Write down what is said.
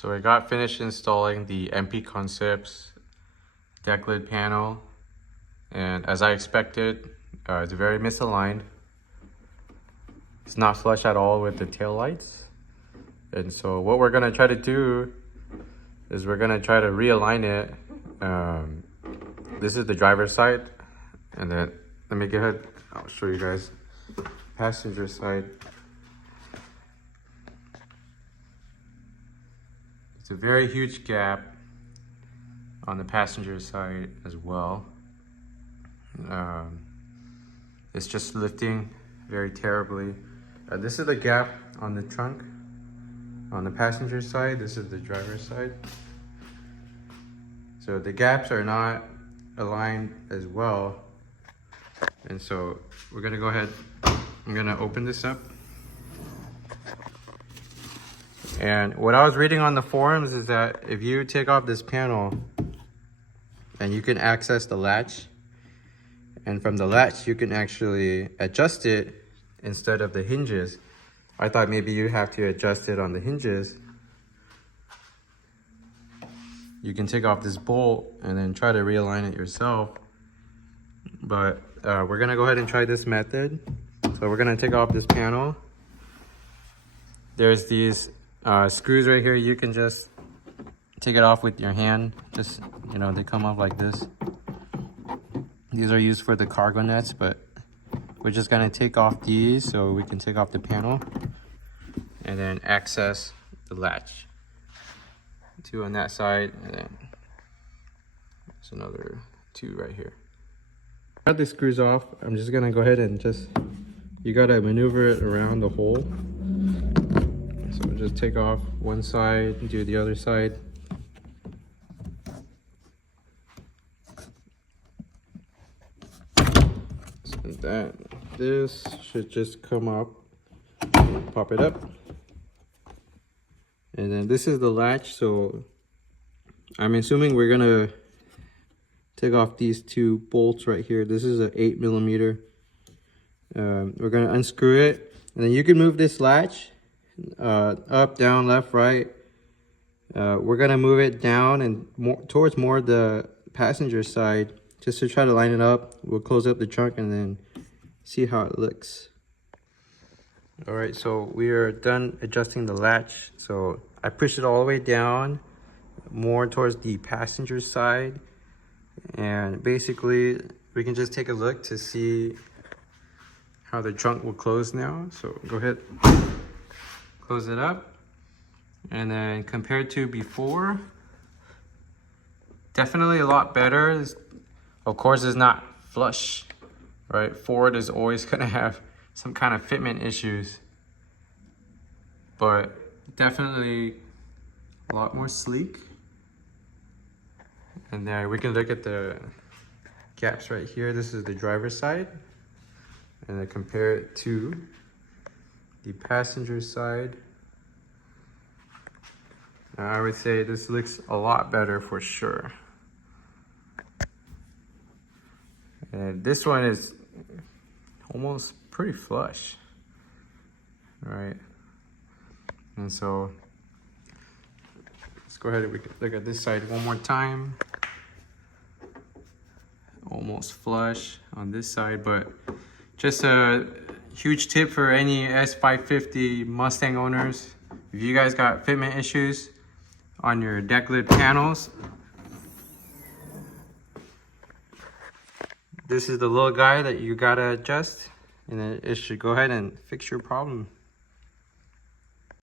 So I got finished installing the MP Concepts Decklid panel, and as I expected, it's very misaligned. It's not flush at all with the tail lights. And so what we're gonna try to do is we're gonna try to realign it. This is the driver's side, and then let me go ahead, I'll show you guys passenger side. It's a very huge gap on the passenger side as well. It's just lifting very terribly. This is the gap on the trunk on the passenger side. This is the driver's side. So the gaps are not aligned as well. And so we're gonna go ahead, I'm gonna open this up. And what I was reading on the forums is that if you take off this panel and you can access the latch, and from the latch you can actually adjust it instead of the hinges. I thought maybe you have to adjust it on the hinges. You can take off this bolt and then try to realign it yourself. But we're gonna go ahead and try this method. So we're gonna take off this panel. There's these screws right here. You can just take it off with your hand. Just, you know, they come off like this. These are used for the cargo nets, but we're just gonna take off these so we can take off the panel and then access the latch. Two on that side, and then there's another two right here. Got the screws off. I'm just gonna go ahead and you gotta maneuver it around the hole. So just take off one side and do the other side. So this should just come up, pop it up. And then this is the latch, so I'm assuming we're gonna take off these two bolts right here. This is an 8mm. We're gonna unscrew it, and then you can move this latch up, down, left, right. We're gonna move it down and towards more the passenger side, just to try to line it up. We'll close up the trunk and then see how it looks. All right, so we are done adjusting the latch. So I pushed it all the way down, more towards the passenger side. And basically, we can just take a look to see how the trunk will close now. So go ahead, close it up. And then compared to before, definitely a lot better. Of course, it's not flush, right? Ford is always gonna have some kind of fitment issues, but definitely a lot more sleek. And there we can look at the gaps right here. This is the driver's side, and then compare it to the passenger side. Now, I would say this looks a lot better for sure. And this one is almost pretty flush, right? And so let's go ahead and we can look at this side one more time. Almost flush on this side, but just a huge tip for any S550 Mustang owners. If you guys got fitment issues on your Decklid panels, this is the little guy that you gotta adjust, and then it should go ahead and fix your problem.